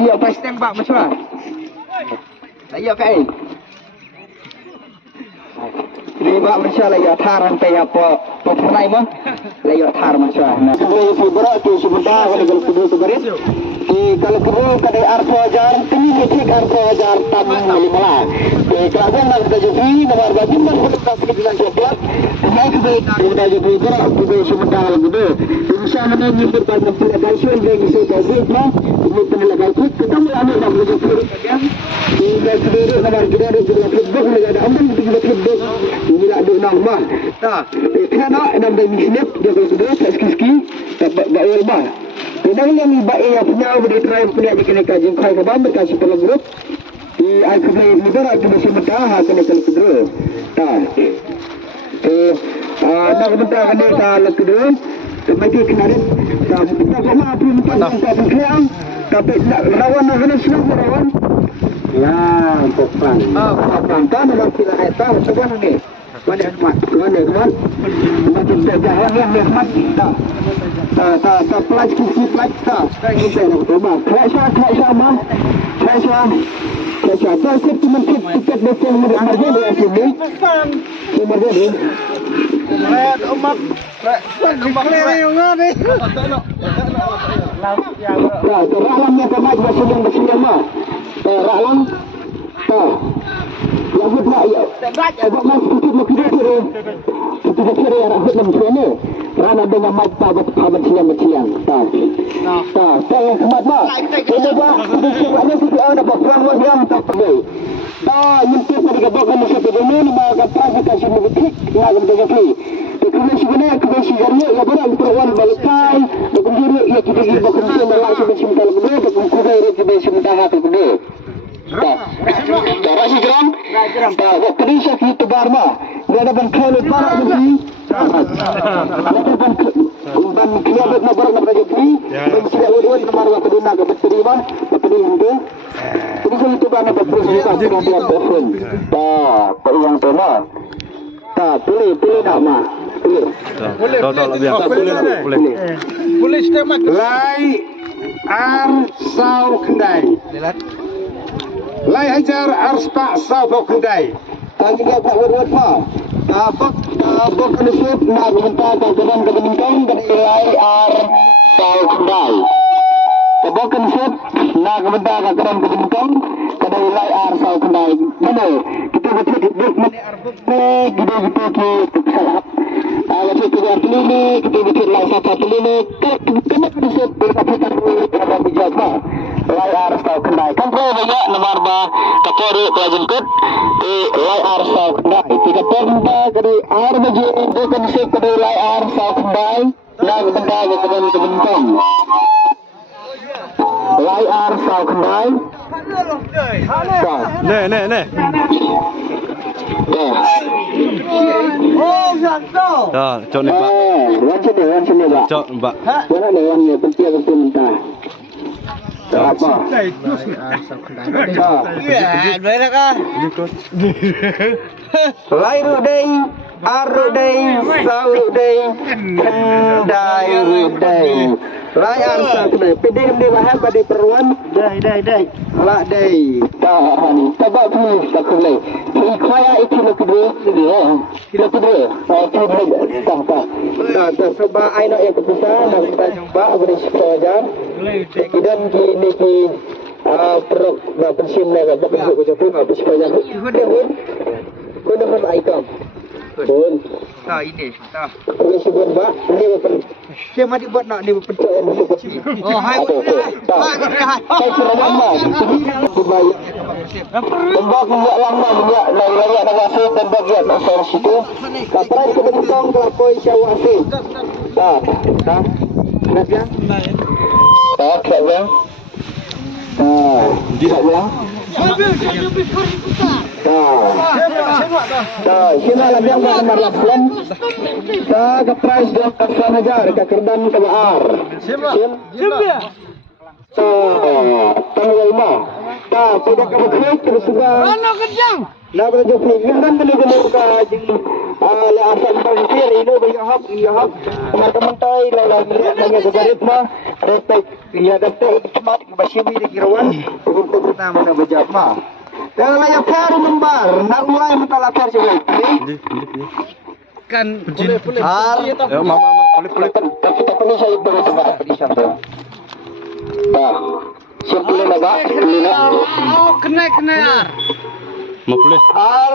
Iya pas tembak macam. Saya kai. Riba macam lagi thar sampai apa pernai mah. Lagi thar macam. Sebelum berak tu sebentar kalau kudu tu beres. Kalau kudu kadai arto ajar, ini kecik arto ajar tambah lima. Kalau nak kita jadi nomor bagi mana kita sekitar coklat. Hai kita jadi berak kudu sebentar kudu. Insya-Allah ni berpada pelajaran bagi saya mah. Ini pelajaran kita mula ambil nak belajar saja. Kita sendiri nomor kita ada Facebook ada ambil kita Facebook. Ini nak ada nama. Nah, kerana enam dah misnet jaga sudah ski dapat bayar bah. Kadang yang baik yang punya boleh try punya kena kaji Khwai ke bawah kasih perlu grup. Di aku boleh mudah aku masih mentah kena kedua. Nah. Nak mentah kena kalau kedua. Macam kemarin kita sama apa minta kita biang tapi nak lawan nak kena siap lawan. Ya, bukan. Bukan kan dalam sila eta macam ni. Mana mat, macam jalan yang mat tak. Tak pelaj kisi pelaj tak. Kita nak coba. Kerja mah. Kerja. Tak cuma tiket betul marga dia sini. Marga dia. Umat. Umat ni. Ralamnya kemat bersilang mah. Ralam. Yang kedua ya. Sebab mas kita kira arah hut macam ni. Rana dengan mata berpahaman siang. Saya kemat mah. Ini bah. Ada sisi awak dapat perang yang tak perlu. Mungkin pada kebakan masa ini nama kata kita semua betik nak menjadi. Kerana sebenarnya kebasi jarinya ya barang perwan balikai. Bukan ya kita bukan dalam sebelum kalau benda bukan kuda itu kebasi mentah tu benda. Tak rasa jeram. Tak kedisa kita barma. Dia ada bangkai barak ni. Ada ban kiamat nak barang nak jadi. Bangkai orang nomor apa dina ke berterima. Berterima. Jadi kalau itu barang apa proses kita dia telefon. Tak yang tu mah. Tak boleh nak mah. Boleh setiap lai ar sau kendai. Lai ajar arspa sau kendai. Tadi dia tak buat apa. Tabak kenusut nak minta kebenaran dari lai ar sau kendai. Tabak kenusut nak minta kebenaran dari lai ar sau kendai. Mana kita betul mana arbuk ni kita salah. Kalau kita klinik, kita bikin lai satu klinik. Kena kenusut berkaitan dengan bijak. Lai harus tahu kendai. Kan pro banyak nomor bah kapori pelajengkut. Lai harus tahu kendai. Tiga penda kedai air baju bukan sih kedai lai harus tahu kendai. Lai benda kebenaran. Lai harus tahu kendai. Nè. Oh, jatuh. Dah, cok ni pak. Wan sini pak. Cok pak. Mana ni wan ni penting mentah. Apa? Ya, benar kan? Lairu day, aru day, sau day, kendai day. Lai arsa kena. Pedem dia bahas pada perwan. Day. Lak day. Tak ni. Tabak tu tak boleh. Khwai itu nak kedua dia. Kilo kedua. Tak. Sebab ai nak yang keputusan nak kita cuba beri sekolah. Dan kini perok nak pensiun nak bentuk macam tu habis sekolah. Kau dah item. Pun. Tak ini. Tak. Boleh sebut bak. Ini bukan. Saya mati buat nak ni berpencet yang masuk kecil. Oh, hai. Tak. Saya sudah lama. Tembak minyak lama, minyak layak nak rasa tembak dia nak saya situ. Kapal ke bentong kelapoi syawasi. Tak. Nak biang? Tak, biang. Tidak biang. Sini lah biang nomor 8. Ke price 2 hajar ke kerdan ke bahar. Siapa? Tanggal 5. Pada ke bekik terus sudah. Mana kejang? Nak berjumpa dengan beli-beli ka le asal berfikir ini bayahab teman-teman tay lagi nanya garit mah repek ya dapat cemat basyibi di kirawan untuk nama na bajab mah kalau ya par lembar nak mulai mentalatar coba kan boleh ya mama boleh tapi saya boleh coba di sana siap boleh nak oh kena ar boleh ar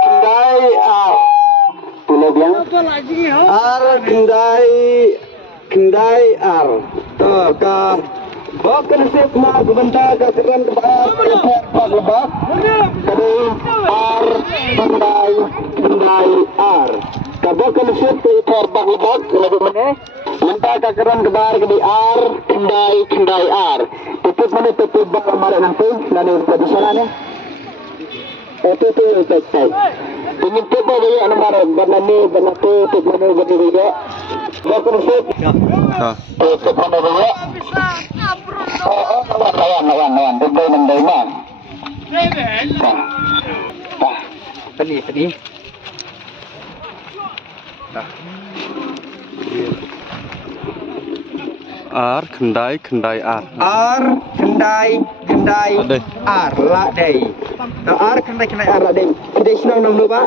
kendai ar boleh biang apa lagi ya ar kendai ar ka bahkan sep ma bentar ka keren ke pak lebak jadi ar kendai ar ka bahkan sep ke pak lebak lebih mana bentar ka keren ke bar ke ar kendai ar tutup mana tutup bak amaran nanti lalu di sana ni itu betul ingin coba banyak nomor banani banatu tutup mana berdiri juga bahkan sep tutup mana banyak lawan betul mendai mah tadi ar kendai ar ar la dei ar kendai ar la dei tidak senang nama pak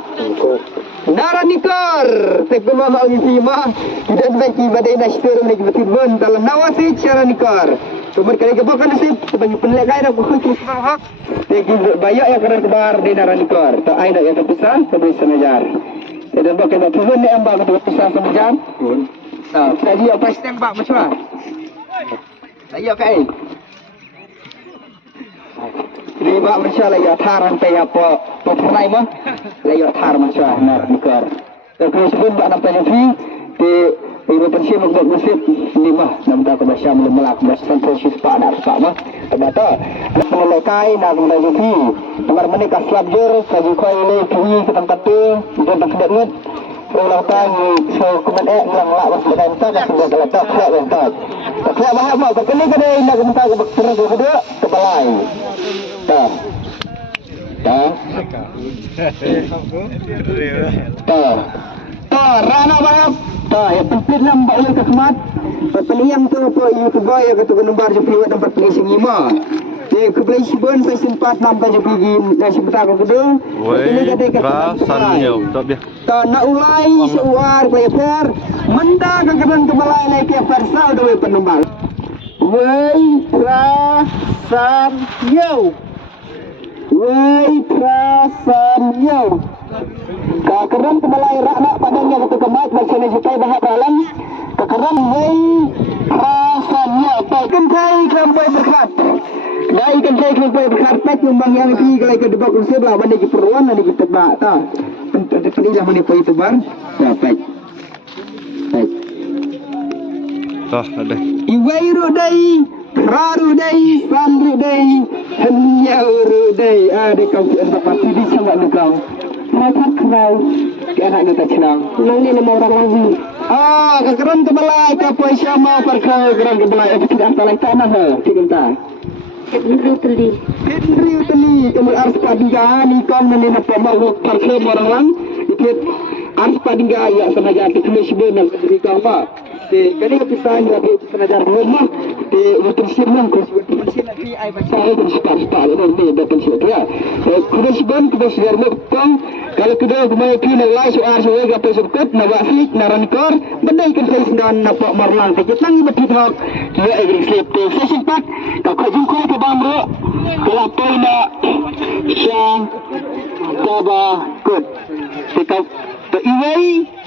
Na Ranikor tekma mau ngima dan bagi badai nastur lagi betul bon dalam Wahsiej Ranikor cuma kali ke bukan sih sebagai penilai gaya aku khusus hak jadi banyak yang kena kebar di Na Ranikor tak ada yang terpisah sebelum senajar dan bukan nak turun ni ambak terpisah senajar jadi apa tembak macam mana saya kai ini bak macam lagi thar sampai apa Pamphyrnai mah lagi thar macam Na Ranikor kalau sebelum bak nampak ni ibu pensi membuat musik lima nampak ke bahasa melak bahasa sentrasi pak nak pak mah ada melekai nak menjadi tempat menikah selabjur kaji Khwai ini kini ke tempat tu dan tak sedang ulang tahun so kemudian ulang lak masuk dalam tak sudah letak tak letak tak banyak mau ke kini kada nak minta ke terus kedua ke balai tak rana banyak ya penting nampak yang kekhmat peliang tu apa YouTuber yang kata nombor je piwat tempat pilih singima dia ke beli sibun pe sempat nampak je pergi nasi petang ke gedung ini kata rasan yo tak biar ta nak ulai suar player menda ke gedung ke balai naik ke persau dewe penumbal wei rasan yo kekeran kebalai raknak padanya kata kemat bersini sukai bahak dalam kekeran wei rasanya pakan kai kempai berkat dai kan kai kempai berkat pek nyumbang yang pi kalau ke debak sebelah mana ki perluan ada kita bak ta penting zaman ni pai tebar ya pek ada iwai rodai raru dai sanru dai hanya uru dai ada kau tempat di sangat negau masak kau anak kita senang nang ni nama orang lagi kekeran kebalai ke apa siapa perkara kekeran kebalai tidak salah tanah kita Hendri teli kamu harus padingga ni kau ni apa mau perkara orang lang ikut harus padingga ya senaja kita sebenarnya beri kau apa kali kepisan lagi senajar rumah untuk simbang untuk simbang ni ai baca itu sepak ini dapat siapa ya kuda simbang kuda segar mukang kalau kuda kumai pi na lai soal soal apa sebut na Wahsiej Na Ranikor benda ikan saya sedang nampak marlang kita tangi betul hak dia agresif tu saya sempat kau jumpa ke bamro kalau tu nak syang coba kut sikap tu iwai